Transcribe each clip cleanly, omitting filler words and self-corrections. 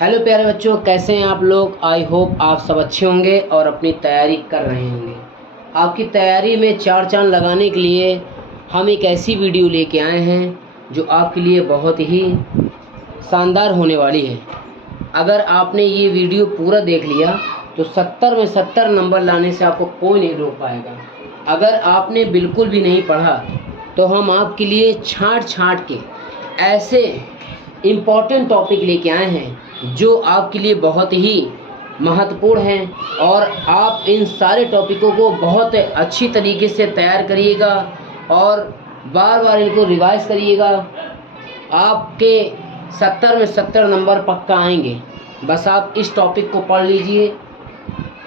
Hello प्यारे बच्चों, कैसे हैं आप लोग। आई होप आप सब अच्छे होंगे और अपनी तैयारी कर रहे होंगे। आपकी तैयारी में चार चांद लगाने के लिए हम एक ऐसी वीडियो लेके आए हैं जो आपके लिए बहुत ही शानदार होने वाली है। अगर आपने ये वीडियो पूरा देख लिया तो 70 में 70 नंबर लाने से आपको कोई नहीं रोक पाएगा। अगर आपने बिल्कुल भी नहीं पढ़ा तो हम आपके लिए छांट छांट के ऐसे इम्पॉर्टेंट टॉपिक लेके आए हैं जो आपके लिए बहुत ही महत्वपूर्ण हैं और आप इन सारे टॉपिकों को बहुत अच्छी तरीके से तैयार करिएगा और बार बार इनको रिवाइज करिएगा। आपके 70 में 70 नंबर पक्का आएंगे। बस आप इस टॉपिक को पढ़ लीजिए।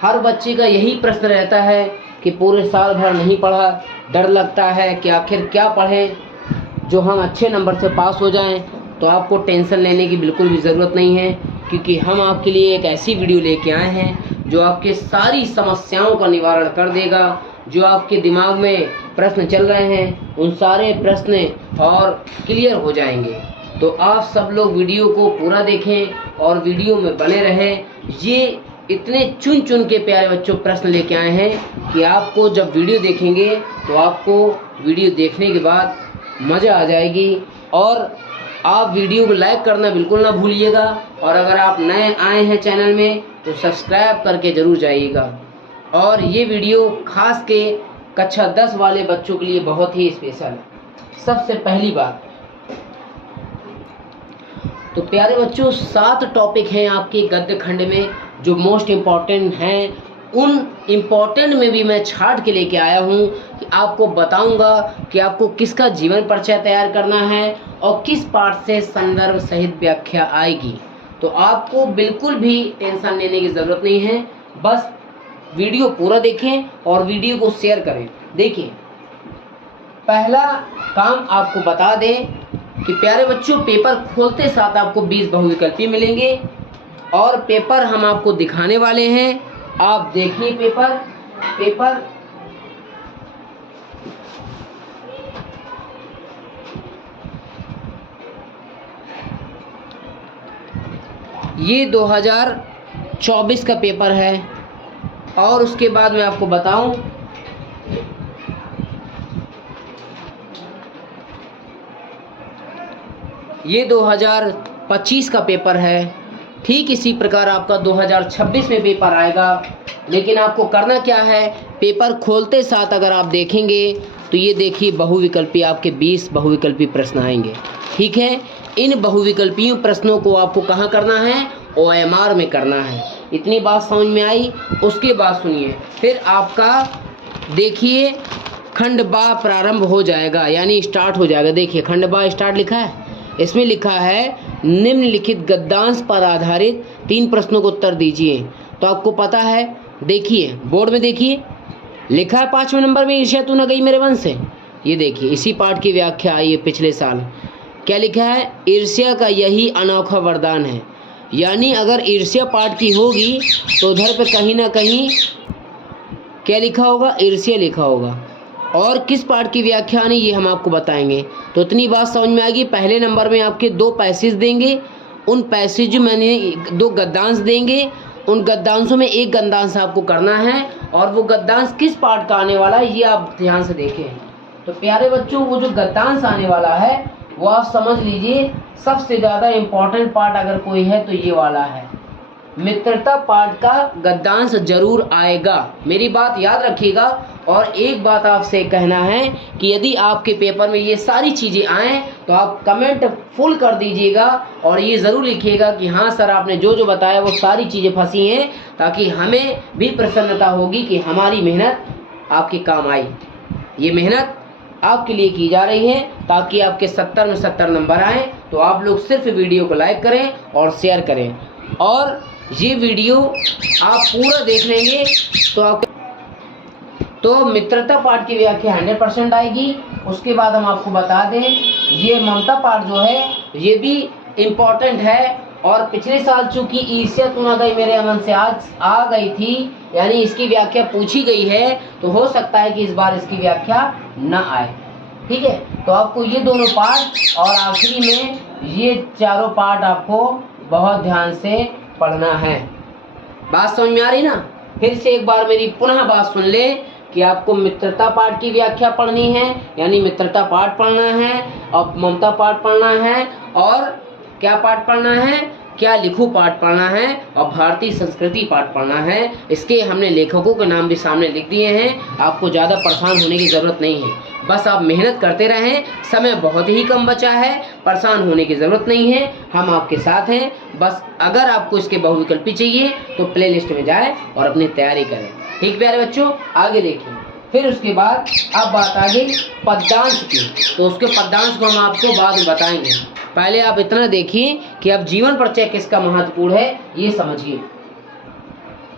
हर बच्चे का यही प्रश्न रहता है कि पूरे साल भर नहीं पढ़ा, डर लगता है कि आखिर क्या पढ़ें जो हम अच्छे नंबर से पास हो जाएं। तो आपको टेंशन लेने की बिल्कुल भी ज़रूरत नहीं है, क्योंकि हम आपके लिए एक ऐसी वीडियो लेके आए हैं जो आपके सारी समस्याओं का निवारण कर देगा। जो आपके दिमाग में प्रश्न चल रहे हैं उन सारे प्रश्न और क्लियर हो जाएंगे। तो आप सब लोग वीडियो को पूरा देखें और वीडियो में बने रहें। ये इतने चुन चुन के प्यारे बच्चों प्रश्न लेके आए हैं कि आपको जब वीडियो देखेंगे तो आपको वीडियो देखने के बाद मज़ा आ जाएगी। और आप वीडियो को लाइक करना बिल्कुल ना भूलिएगा और अगर आप नए आए हैं चैनल में तो सब्सक्राइब करके ज़रूर जाइएगा। और ये वीडियो खास के कक्षा 10 वाले बच्चों के लिए बहुत ही स्पेशल है। सबसे पहली बात तो प्यारे बच्चों 7 टॉपिक हैं आपके गद्य खंड में जो मोस्ट इम्पॉर्टेंट हैं। उन इम्पॉर्टेंट में भी मैं छाट के लेके आया हूँ कि आपको बताऊंगा कि आपको किसका जीवन परिचय तैयार करना है और किस पाठ से संदर्भ सहित व्याख्या आएगी। तो आपको बिल्कुल भी टेंशन लेने की ज़रूरत नहीं है। बस वीडियो पूरा देखें और वीडियो को शेयर करें। देखिए, पहला काम आपको बता दें कि प्यारे बच्चों पेपर खोलते साथ आपको 20 बहुविकल्पी मिलेंगे और पेपर हम आपको दिखाने वाले हैं। आप देखिए पेपर ये 2024 का पेपर है। और उसके बाद मैं आपको बताऊं ये 2025 का पेपर है। ठीक इसी प्रकार आपका 2026 में पेपर आएगा। लेकिन आपको करना क्या है, पेपर खोलते साथ अगर आप देखेंगे तो ये देखिए बहुविकल्पी आपके 20 बहुविकल्पी प्रश्न आएंगे। ठीक है, इन बहुविकल्पीय प्रश्नों को आपको कहाँ करना है, OMR में करना है। इतनी बात समझ में आई। उसके बाद सुनिए, फिर आपका देखिए खंड बा प्रारंभ हो जाएगा, यानी स्टार्ट हो जाएगा। देखिए खंड बा स्टार्ट लिखा है, इसमें लिखा है निम्नलिखित गद्यांश पर आधारित 3 प्रश्नों को उत्तर दीजिए। तो आपको पता है, देखिए बोर्ड में देखिए लिखा है 5वें नंबर में ईर्ष्या तू न गई मेरे मन से। ये देखिए इसी पाठ की व्याख्या आई है पिछले साल। क्या लिखा है, ईर्ष्या का यही अनोखा वरदान है। यानी अगर ईर्ष्या पाठ की होगी तो उधर पे कहीं ना कहीं क्या लिखा होगा, ईर्ष्या लिखा होगा। और किस पाठ की व्याख्या नहीं ये हम आपको बताएंगे। तो इतनी बात समझ में आएगी। पहले नंबर में आपके 2 पैसेज देंगे, उन पैसेज में 2 गद्यांश देंगे। उन गद्यांशों में एक गद्यांश आपको करना है और वो गद्यांश किस पाठ का आने वाला है ये आप ध्यान से देखें। तो प्यारे बच्चों वो जो गद्यांश आने वाला है वो आप समझ लीजिए सबसे ज़्यादा इम्पॉर्टेंट पार्ट अगर कोई है तो ये वाला है। मित्रता पाठ का गद्यांश जरूर आएगा, मेरी बात याद रखिएगा। और एक बात आपसे कहना है कि यदि आपके पेपर में ये सारी चीज़ें आएँ तो आप कमेंट फुल कर दीजिएगा और ये ज़रूर लिखिएगा कि हाँ सर आपने जो जो बताया वो सारी चीज़ें फंसी हैं, ताकि हमें भी प्रसन्नता होगी कि हमारी मेहनत आपके काम आई। ये मेहनत आपके लिए की जा रही है ताकि आपके 70 में 70 नंबर आएँ। तो आप लोग सिर्फ वीडियो को लाइक करें और शेयर करें और ये वीडियो आप पूरा देख लेंगे तो मित्रता पाठ की व्याख्या 100% आएगी। उसके बाद हम आपको बता दें ये ममता पाठ जो है ये भी इम्पॉर्टेंट है। और पिछले साल चूंकि ईर्ष्या तू न गई मेरे मन से आज आ गई थी, यानी इसकी व्याख्या पूछी गई है, तो हो सकता है कि इस बार इसकी व्याख्या न आए। ठीक है, तो आपको ये दोनों पार्ट और आखिरी में ये चारों पार्ट आपको बहुत ध्यान से पढ़ना है। बात समझ में आ रही ना? फिर से एक बार मेरी पुनः बात सुन ले कि आपको मित्रता पाठ की व्याख्या पढ़नी है, यानी मित्रता पाठ पढ़ना है, और ममता पाठ पढ़ना है, और क्या पाठ पढ़ना है, क्या लिखूं पाठ पढ़ना है, और भारतीय संस्कृति पाठ पढ़ना है। इसके हमने लेखकों के नाम भी सामने लिख दिए हैं। आपको ज़्यादा परेशान होने की ज़रूरत नहीं है, बस आप मेहनत करते रहें। समय बहुत ही कम बचा है, परेशान होने की ज़रूरत नहीं है, हम आपके साथ हैं। बस अगर आपको इसके बहुविकल्पी चाहिए तो प्ले लिस्ट में जाए और अपनी तैयारी करें। ठीक प्यारे बच्चों, आगे देखिए। फिर उसके बाद अब बात आ गई पद्यांश की, तो उसके पद्यांश को हम आपको बाद में बताएंगे। पहले आप इतना देखिए कि अब जीवन परिचय किसका महत्वपूर्ण है ये समझिए।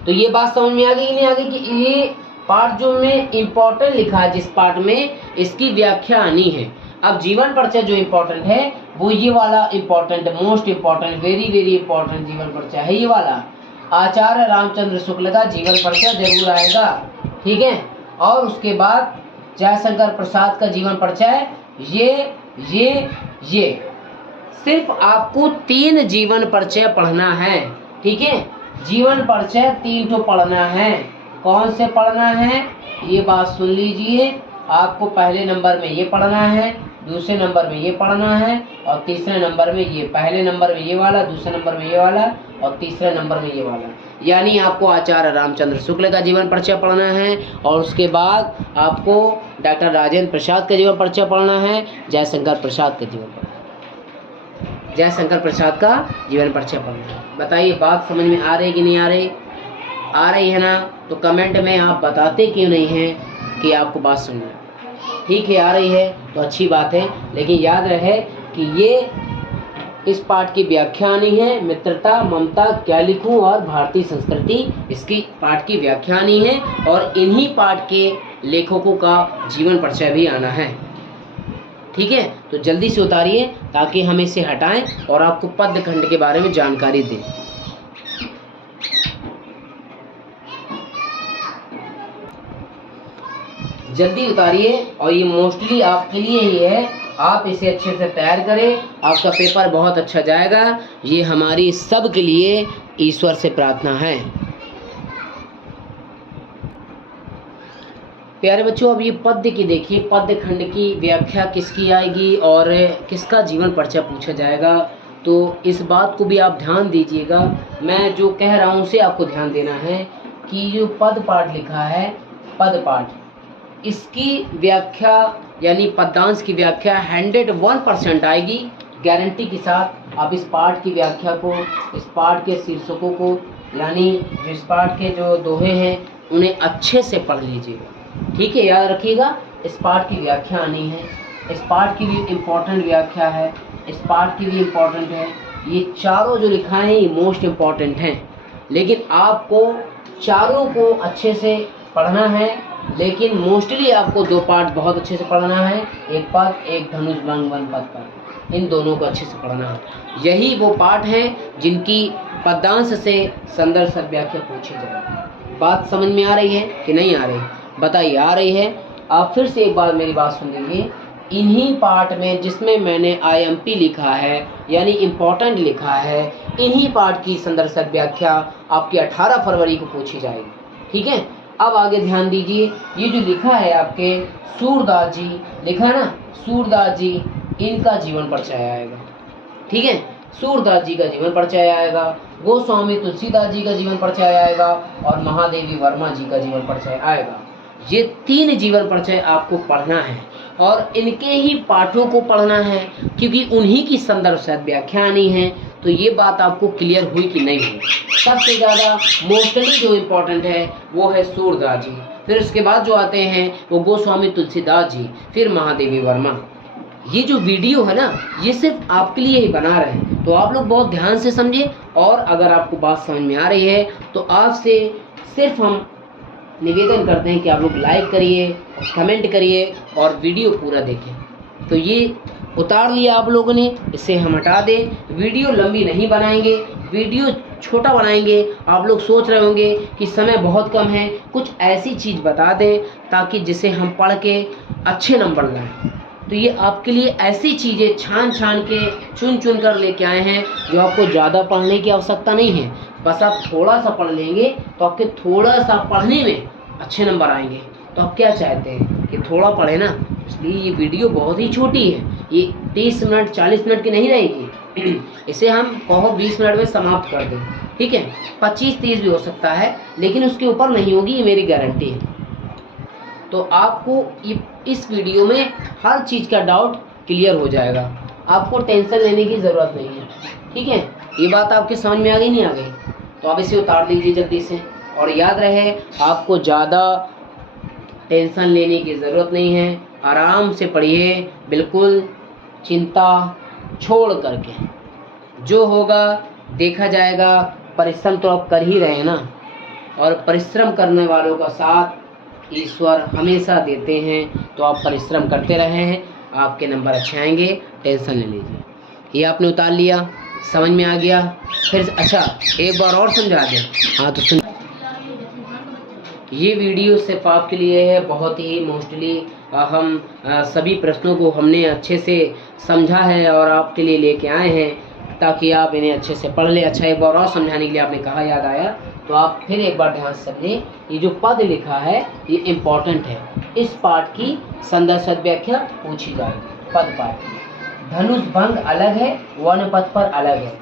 तो ये बात समझ में आ गई नहीं आ गई कि ये पार्ट जो में इम्पोर्टेंट लिखा है, जिस पार्ट में इसकी व्याख्या आनी है। अब जीवन परिचय जो इम्पोर्टेंट है वो ये वाला important, most important, very very important जीवन परिचय है ये वाला। आचार्य रामचंद्र शुक्ल का जीवन परिचय जरूर आएगा, ठीक है। और उसके बाद जयशंकर प्रसाद का जीवन परिचय, ये सिर्फ आपको 3 जीवन परिचय पढ़ना है, ठीक है। जीवन परिचय 3 ठो पढ़ना है। कौन से पढ़ना है ये बात सुन लीजिए। आपको पहले नंबर में ये पढ़ना है, दूसरे नंबर में ये पढ़ना है, और तीसरे नंबर में ये, पहले नंबर में ये वाला, दूसरे नंबर में ये वाला, और तीसरे नंबर में ये वाला। यानी आपको आचार्य रामचंद्र शुक्ल का जीवन परिचय पढ़ना है, और उसके बाद आपको डॉक्टर राजेंद्र प्रसाद का जीवन परिचय पढ़ना है, जयशंकर प्रसाद का जीवन परिचय पढ़ना है। बताइए बात समझ में आ रही कि नहीं आ रही? आ रही है ना? तो कमेंट में आप बताते क्यों नहीं हैं कि आपको बात समझ में? ठीक है, आ रही है तो अच्छी बात है, लेकिन याद रहे कि ये इस पाठ की व्याख्या आनी है। मित्रता, ममता, क्या लिखूं और भारतीय संस्कृति, इसकी पाठ की व्याख्या आनी है, और इन्हीं पाठ के लेखकों का जीवन परिचय भी आना है, ठीक है। तो जल्दी से उतारिए ताकि हम इसे हटाएं और आपको पद्य खंड के बारे में जानकारी दें। जल्दी उतारिए, और ये मोस्टली आपके लिए ही है। आप इसे अच्छे से तैयार करें, आपका पेपर बहुत अच्छा जाएगा। ये हमारी सब के लिए ईश्वर से प्रार्थना है। प्यारे बच्चों, अब ये पद्य की देखिए, पद्य खंड की व्याख्या किसकी आएगी और किसका जीवन परिचय पूछा जाएगा। तो इस बात को भी आप ध्यान दीजिएगा। मैं जो कह रहा हूँ उसे आपको ध्यान देना है कि जो पद पाठ लिखा है, पद पाठ, इसकी व्याख्या यानी पद्यांश की व्याख्या 101% आएगी गारंटी के साथ। आप इस पाठ की व्याख्या को, इस पाठ के शीर्षकों को, यानी जिस पाठ के जो दोहे हैं उन्हें अच्छे से पढ़ लीजिएगा, ठीक है। याद रखिएगा इस पाठ की व्याख्या आनी है। इस पाठ की भी इम्पोर्टेंट व्याख्या है, इस पाठ की भी इम्पोर्टेंट है। ये चारों जो लिखा है ये मोस्ट इम्पोर्टेंट हैं, लेकिन आपको चारों को अच्छे से पढ़ना है। लेकिन मोस्टली आपको 2 पाठ बहुत अच्छे से पढ़ना है, एक पद, एक धनुष भंग वन पद पर, इन दोनों को अच्छे से पढ़ना है। यही वो पाठ हैं जिनकी पद्यांश से संदर्भ सद व्याख्या पूछी जाए। बात समझ में आ रही है कि नहीं आ रही? बताइए, आ रही है? आप फिर से एक बार मेरी बात सुन लीजिए। इन्हीं पाठ में जिसमें मैंने IMP लिखा है यानी इम्पोर्टेंट लिखा है, इन्हीं पाठ की संदर्भ सद व्याख्या आपकी 18 फरवरी को पूछी जाएगी, ठीक है। अब आगे ध्यान दीजिए, ये जो लिखा है आपके सूरदास जी, लिखा है ना, सूरदास जी, इनका जीवन परिचय आएगा, ठीक है। सूरदास जी का जीवन परिचय आएगा, गोस्वामी तुलसीदास जी का जीवन परिचय आएगा, और महादेवी वर्मा जी का जीवन परिचय आएगा। ये 3 जीवन परिचय आपको पढ़ना है, और इनके ही पाठों को पढ़ना है, क्योंकि उन्हीं की संदर्भ सहित व्याख्या आनी है। तो ये बात आपको क्लियर हुई कि नहीं हुई? सबसे ज़्यादा मोस्टली जो इम्पोर्टेंट है वो है सूरदास जी, फिर उसके बाद जो आते हैं वो गोस्वामी तुलसीदास जी, फिर महादेवी वर्मा। ये जो वीडियो है ना, ये सिर्फ आपके लिए ही बना रहे हैं, तो आप लोग बहुत ध्यान से समझिए। और अगर आपको बात समझ में आ रही है तो आपसे सिर्फ हम निवेदन करते हैं कि आप लोग लाइक करिए, कमेंट करिए और वीडियो पूरा देखें। तो ये उतार लिया आप लोगों ने, इसे हम हटा दें। वीडियो लंबी नहीं बनाएंगे, वीडियो छोटा बनाएंगे। आप लोग सोच रहे होंगे कि समय बहुत कम है, कुछ ऐसी चीज़ बता दें ताकि जिसे हम पढ़ के अच्छे नंबर लाएं, तो ये आपके लिए ऐसी चीज़ें छान छान के चुन चुन कर लेके आए हैं जो आपको ज़्यादा पढ़ने की आवश्यकता नहीं है। बस आप थोड़ा सा पढ़ लेंगे तो आपके थोड़ा सा पढ़ने में अच्छे नंबर आएंगे। तो आप क्या चाहते हैं कि थोड़ा पढ़े ना, इसलिए ये वीडियो बहुत ही छोटी है, ये 30 मिनट 40 मिनट की नहीं रहेगी। इसे हम कहो 20 मिनट में समाप्त कर दें, ठीक है। 25-30 भी हो सकता है, लेकिन उसके ऊपर नहीं होगी, ये मेरी गारंटी है। तो आपको इस वीडियो में हर चीज़ का डाउट क्लियर हो जाएगा, आपको टेंशन लेने की ज़रूरत नहीं है, ठीक है। ये बात आपके समझ में आ गई नहीं आ गई? तो आप इसे उतार दीजिए जल्दी से। और याद रहे, आपको ज़्यादा टेंशन लेने की ज़रूरत नहीं है, आराम से पढ़िए, बिल्कुल चिंता छोड़ करके। जो होगा देखा जाएगा। परिश्रम तो आप कर ही रहे हैं ना, और परिश्रम करने वालों का साथ ईश्वर हमेशा देते हैं। तो आप परिश्रम करते रहे हैं, आपके नंबर अच्छे आएंगे, टेंशन ले लीजिए। ये आपने उतार लिया, समझ में आ गया? फिर अच्छा एक बार और समझा दें। हाँ तो सुन, ये वीडियो सिर्फ आपके लिए है, बहुत ही मोस्टली हम सभी प्रश्नों को हमने अच्छे से समझा है और आपके लिए लेके आए हैं ताकि आप इन्हें अच्छे से पढ़ लें। अच्छा एक बार और समझाने के लिए आपने कहा, याद आया तो आप फिर एक बार ध्यान से समझें। ये जो पद लिखा है ये इम्पोर्टेंट है, इस पाठ की संदर्भ सद व्याख्या पूछी जाएगी। पद पाठ की धनुष भंग अलग है, वर्ण पद पर अलग है,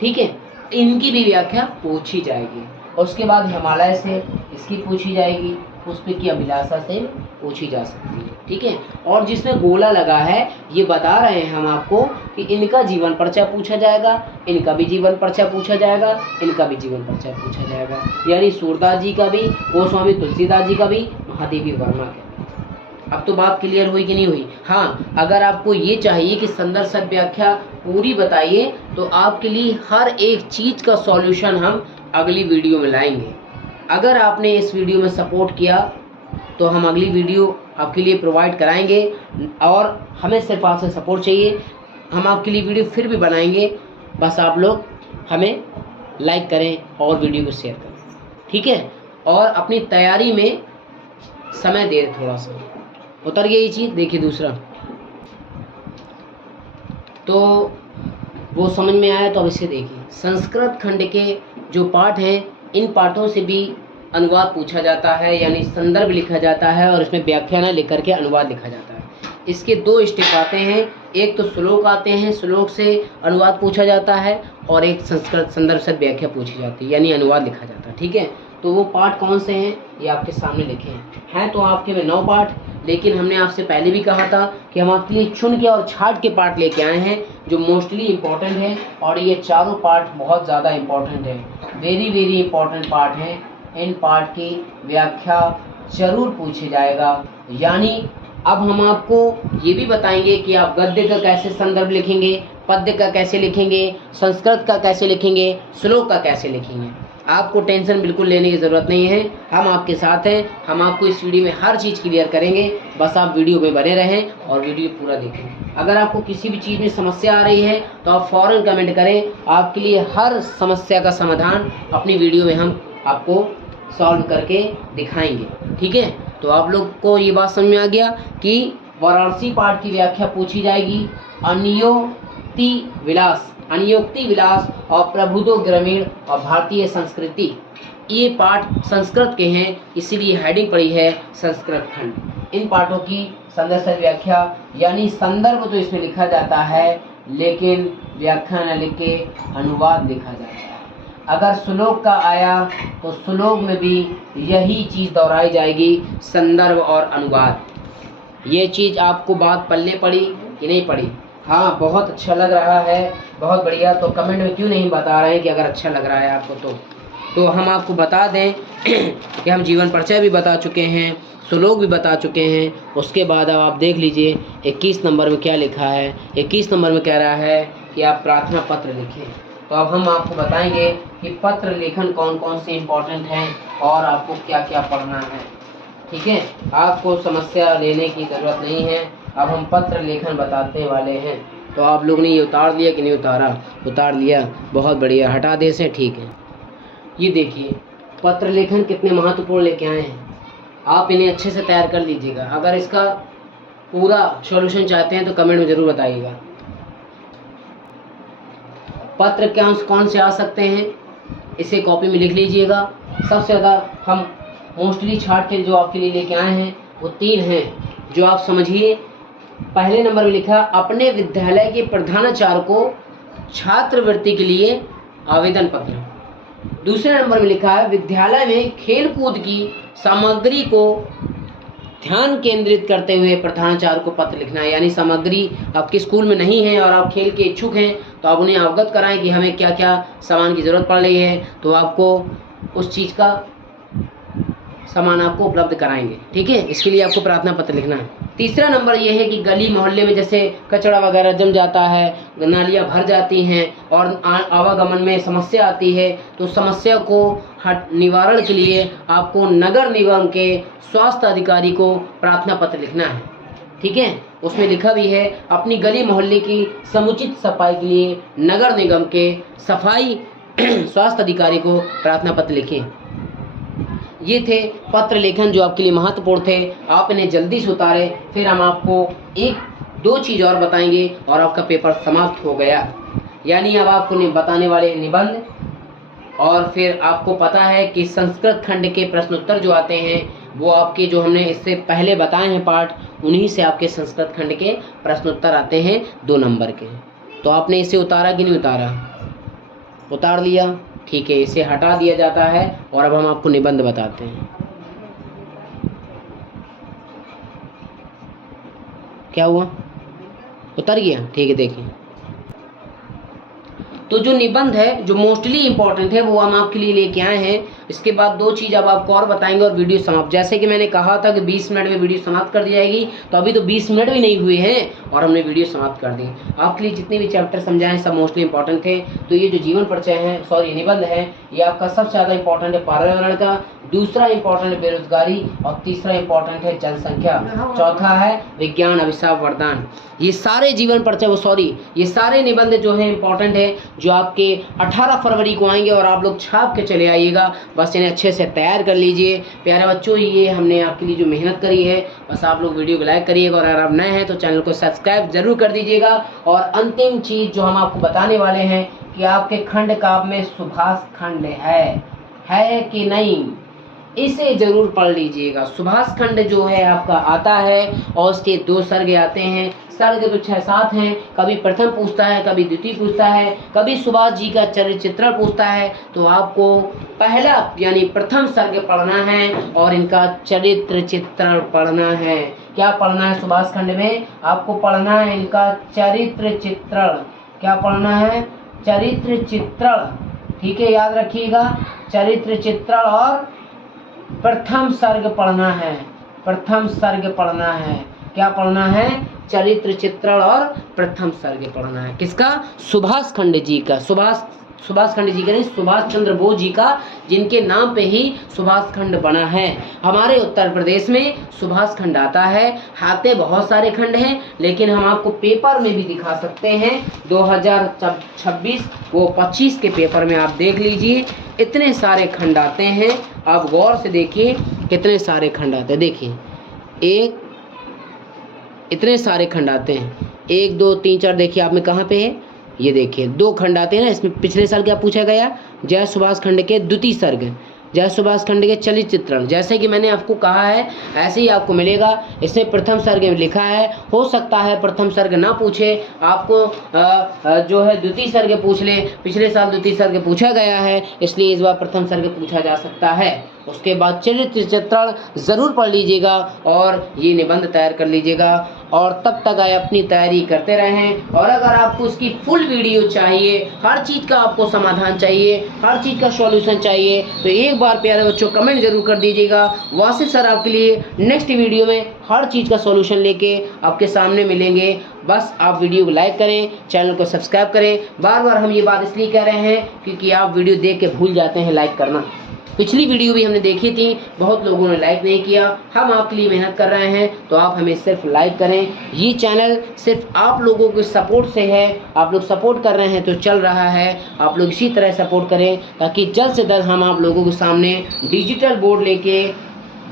ठीक है, इनकी भी व्याख्या पूछी जाएगी। और उसके बाद हिमालय से इसकी पूछी जाएगी, पुष्प की अभिलाषा से पूछी जा सकती है, ठीक है। और जिसमें गोला लगा है ये बता रहे हैं हम आपको कि इनका जीवन परिचय पूछा जाएगा, इनका भी जीवन परिचय पूछा जाएगा, इनका भी जीवन परिचय पूछा जाएगा। यानी सूरदास जी का भी, गोस्वामी तुलसीदास जी का भी, महादेवी वर्मा का भी। अब तो बात क्लियर हुई कि नहीं हुई? हाँ, अगर आपको ये चाहिए कि संदर्भ सद व्याख्या पूरी बताइए तो आपके लिए हर एक चीज़ का सॉल्यूशन हम अगली वीडियो में लाएंगे। अगर आपने इस वीडियो में सपोर्ट किया तो हम अगली वीडियो आपके लिए प्रोवाइड कराएंगे। और हमें सिर्फ आपसे सपोर्ट चाहिए, हम आपके लिए वीडियो फिर भी बनाएंगे, बस आप लोग हमें लाइक करें और वीडियो को शेयर करें, ठीक है। और अपनी तैयारी में समय दें थोड़ा सा। उतर गई ये चीज़। देखिए दूसरा, तो वो समझ में आया तो अब इसे देखिए। संस्कृत खंड के जो पाठ हैं, इन पाठों से भी अनुवाद पूछा जाता है, यानी संदर्भ लिखा जाता है और इसमें व्याख्या न लिख करके अनुवाद लिखा जाता है। इसके दो स्टेप आते हैं, एक तो श्लोक आते हैं, श्लोक से अनुवाद पूछा जाता है, और एक संस्कृत संदर्भ से व्याख्या पूछी जाती है, यानी अनुवाद लिखा जाता है, ठीक है। तो वो पाठ कौन से हैं ये आपके सामने लिखे हैं तो आपके में 9 पाठ, लेकिन हमने आपसे पहले भी कहा था कि हम आपके लिए चुन के और छाट के पाठ लेके आए हैं जो मोस्टली इम्पोर्टेंट है। और ये चारों पाठ बहुत ज़्यादा इम्पोर्टेंट है, वेरी इम्पोर्टेंट पाठ हैं। इन पाठ की व्याख्या जरूर पूछी जाएगा। यानी अब हम आपको ये भी बताएंगे कि आप गद्य का कैसे संदर्भ लिखेंगे, पद्य का कैसे लिखेंगे, संस्कृत का कैसे लिखेंगे, श्लोक का कैसे लिखेंगे। आपको टेंशन बिल्कुल लेने की ज़रूरत नहीं है, हम आपके साथ हैं। हम आपको इस वीडियो में हर चीज़ क्लियर करेंगे, बस आप वीडियो में बने रहें और वीडियो पूरा देखें। अगर आपको किसी भी चीज़ में समस्या आ रही है तो आप फ़ौरन कमेंट करें, आपके लिए हर समस्या का समाधान अपनी वीडियो में हम आपको सॉल्व करके दिखाएंगे, ठीक है। तो आप लोग को ये बात समझ में आ गया कि वाराणसी पाठ की व्याख्या पूछी जाएगी, अनियोक्ति विलास और प्रबुद्धो ग्रामीण और भारतीय संस्कृति। ये पाठ संस्कृत के हैं, इसीलिए हेडिंग पड़ी है संस्कृत खंड। इन पाठों की संदर्भ सद व्याख्या, यानी संदर्भ तो इसमें लिखा जाता है लेकिन व्याख्या न लिख के अनुवाद लिखा जाता है। अगर श्लोक का आया तो श्लोक में भी यही चीज़ दोहराई जाएगी, संदर्भ और अनुवाद। ये चीज़ आपको बात पल्ले पड़ी कि नहीं पड़ी? हाँ, बहुत अच्छा लग रहा है, बहुत बढ़िया। तो कमेंट में क्यों नहीं बता रहे हैं कि अगर अच्छा लग रहा है आपको? तो हम आपको बता दें कि हम जीवन परिचय भी बता चुके हैं, श्लोक भी बता चुके हैं। उसके बाद अब आप देख लीजिए 21 नंबर में क्या लिखा है। 21 नंबर में कह रहा है कि आप प्रार्थना पत्र लिखें। तो अब हम आपको बताएंगे कि पत्र लेखन कौन कौन से इम्पोर्टेंट हैं और आपको क्या क्या पढ़ना है, ठीक है। आपको समस्या लेने की ज़रूरत नहीं है, अब हम पत्र लेखन बताते वाले हैं। तो आप लोग ने ये उतार लिया कि नहीं उतारा? उतार लिया, बहुत बढ़िया। हटा दे से, ठीक है। ये देखिए पत्र लेखन कितने महत्वपूर्ण लेके आए हैं, आप इन्हें अच्छे से तैयार कर लीजिएगा। अगर इसका पूरा सॉल्यूशन चाहते हैं तो कमेंट में ज़रूर बताइएगा। पत्र कौन से आ सकते हैं, इसे कॉपी में लिख लीजिएगा। सबसे ज़्यादा हम मोस्टली छाट के जो आपके लिए लेके आए हैं वो 3 हैं, जो आप समझिए। पहले नंबर में लिखा अपने विद्यालय के प्रधानाचार्य को छात्रवृत्ति के लिए आवेदन पत्र। दूसरे नंबर में लिखा है विद्यालय में खेलकूद की सामग्री को ध्यान केंद्रित करते हुए प्रधानाचार्य को पत्र लिखना है। यानी सामग्री आपके स्कूल में नहीं है और आप खेल के इच्छुक हैं तो आप उन्हें अवगत कराएं कि हमें क्या क्या सामान की ज़रूरत पड़ रही है, तो आपको उस चीज़ का सामान आपको उपलब्ध कराएंगे। ठीक है, इसके लिए आपको प्रार्थना पत्र लिखना है। तीसरा नंबर यह है कि गली मोहल्ले में जैसे कचरा वगैरह जम जाता है, नालियाँ भर जाती हैं और आवागमन में समस्या आती है, तो समस्या को निवारण के लिए आपको नगर निगम के स्वास्थ्य अधिकारी को प्रार्थना पत्र लिखना है। ठीक है, उसमें लिखा भी है अपनी गली मोहल्ले की समुचित सफाई के लिए नगर निगम के सफाई स्वास्थ्य अधिकारी को प्रार्थना पत्र लिखें। ये थे पत्र लेखन जो आपके लिए महत्वपूर्ण थे, आप इन्हें जल्दी से उतारें। फिर हम आपको 1-2 चीज़ और बताएंगे और आपका पेपर समाप्त हो गया। यानी अब आपको बताने वाले निबंध, और फिर आपको पता है कि संस्कृत खंड के प्रश्नोत्तर जो आते हैं वो आपके जो हमने इससे पहले बताए हैं पाठ, उन्हीं से आपके संस्कृत खंड के प्रश्नोत्तर आते हैं 2 नंबर के। तो आपने इसे उतारा कि नहीं उतारा? उतार लिया, ठीक है, इसे हटा दिया जाता है और अब हम आपको निबंध बताते हैं। क्या हुआ? उतर गया? ठीक है, देखिए तो जो निबंध है जो मोस्टली इंपॉर्टेंट है वो हम आपके लिए लेके आए हैं। इसके बाद 2 चीज़ अब आपको और बताएंगे और वीडियो समाप्त। जैसे कि मैंने कहा था कि 20 मिनट में वीडियो समाप्त कर दी जाएगी, तो अभी तो 20 मिनट भी नहीं हुए हैं और हमने वीडियो समाप्त कर दी। आपके लिए जितने भी चैप्टर समझाए सब मोस्टली इंपॉर्टेंट थे। तो ये जो जीवन परिचय है, सॉरी निबंध है, ये आपका सबसे ज़्यादा इंपॉर्टेंट है पर्यावरण का, दूसरा इंपॉर्टेंट है बेरोजगारी और तीसरा इंपॉर्टेंट है जनसंख्या, चौथा है विज्ञान अभिशाप वरदान। ये सारे जीवन परिचय ये सारे निबंध जो है इंपॉर्टेंट है, जो आपके 18 फरवरी को आएंगे और आप लोग छाप के चले आइएगा। बस इन्हें अच्छे से तैयार कर लीजिए प्यारे बच्चों। ये हमने आपके लिए जो मेहनत करी है, बस आप लोग वीडियो को लाइक करिएगा और अगर आप नए हैं तो चैनल को सब्सक्राइब जरूर कर दीजिएगा। और अंतिम चीज़ जो हम आपको बताने वाले हैं कि आपके खंड काव्य में सुभाष खंड है कि नहीं, इसे जरूर पढ़ लीजिएगा। सुभाष खंड जो है आपका आता है और उसके 2 सर्ग आते हैं। सर्ग तो 6-7 हैं, कभी प्रथम पूछता है, कभी द्वितीय पूछता है, कभी सुभाष जी का चरित्र चित्रण पूछता है। तो आपको पहला यानी प्रथम सर्ग पढ़ना है और इनका चरित्र चित्रण पढ़ना है। क्या पढ़ना है सुभाष खंड में? आपको पढ़ना है इनका चरित्र चित्रण। क्या पढ़ना है? चरित्र चित्रण। ठीक है, याद रखिएगा, चरित्र चित्रण और प्रथम सर्ग पढ़ना है। प्रथम सर्ग पढ़ना है। क्या पढ़ना है? चरित्र चित्रण और प्रथम सर्ग पढ़ना है। किसका? सुभाष खंड जी का। सुभाष खंड जी का नहीं, सुभाष चंद्र बोस जी का, जिनके नाम पे ही सुभाष खंड बना है। हमारे उत्तर प्रदेश में सुभाष खंड आता है। आते बहुत सारे खंड हैं, लेकिन हम आपको पेपर में भी दिखा सकते हैं। 2026 वो 25 के पेपर में आप देख लीजिए, इतने सारे खंड आते हैं। आप गौर से देखिए कितने सारे खंड आते हैं। देखिए इतने सारे खंड आते हैं, 1 2 3 4। देखिए आप में कहाँ पे है, ये देखिए 2 खंड आते हैं ना। इसमें पिछले साल क्या पूछा गया? जय सुभाष खंड के द्वितीय सर्ग, जय सुभाष खंड के चरित्र चित्रण। जैसे कि मैंने आपको कहा है ऐसे ही आपको मिलेगा। इसमें प्रथम सर्ग में लिखा है, हो सकता है प्रथम सर्ग ना पूछे, आपको जो है द्वितीय सर्ग पूछ ले। पिछले साल द्वितीय सर्ग पूछा गया है, इसलिए इस बार प्रथम सर्ग पूछा जा सकता है। उसके बाद चरित्र चित्रण ज़रूर पढ़ लीजिएगा और ये निबंध तैयार कर लीजिएगा। और तब तक आए अपनी तैयारी करते रहें। और अगर आपको इसकी फुल वीडियो चाहिए, हर चीज़ का आपको समाधान चाहिए, हर चीज़ का सॉल्यूशन चाहिए, तो एक बार प्यारे बच्चों कमेंट जरूर कर दीजिएगा। वासिफ सर आपके लिए नेक्स्ट वीडियो में हर चीज़ का सॉल्यूशन लेके आपके सामने मिलेंगे। बस आप वीडियो को लाइक करें, चैनल को सब्सक्राइब करें। बार बार हम ये बात इसलिए कह रहे हैं क्योंकि आप वीडियो देख के भूल जाते हैं लाइक करना। पिछली वीडियो भी हमने देखी थी, बहुत लोगों ने लाइक नहीं किया। हम आपके लिए मेहनत कर रहे हैं, तो आप हमें सिर्फ लाइक करें। ये चैनल सिर्फ आप लोगों के सपोर्ट से है, आप लोग सपोर्ट कर रहे हैं तो चल रहा है। आप लोग इसी तरह सपोर्ट करें ताकि जल्द से जल्द हम आप लोगों के सामने डिजिटल बोर्ड लेके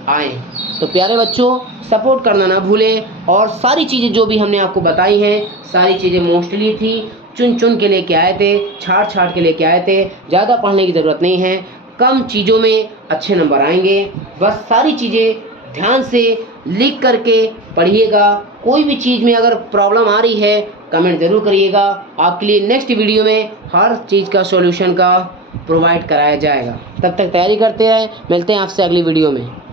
आएँ। तो प्यारे बच्चों, सपोर्ट करना ना भूलें और सारी चीज़ें जो भी हमने आपको बताई हैं, सारी चीज़ें मोस्टली थी, चुन के लेके आए थे, छाँट के लेके आए थे। ज़्यादा पढ़ने की ज़रूरत नहीं है, कम चीज़ों में अच्छे नंबर आएंगे। बस सारी चीज़ें ध्यान से लिख करके पढ़िएगा। कोई भी चीज़ में अगर प्रॉब्लम आ रही है कमेंट ज़रूर करिएगा। आपके लिए नेक्स्ट वीडियो में हर चीज़ का सॉल्यूशन का प्रोवाइड कराया जाएगा। तब तक तैयारी करते हैं, मिलते हैं आपसे अगली वीडियो में।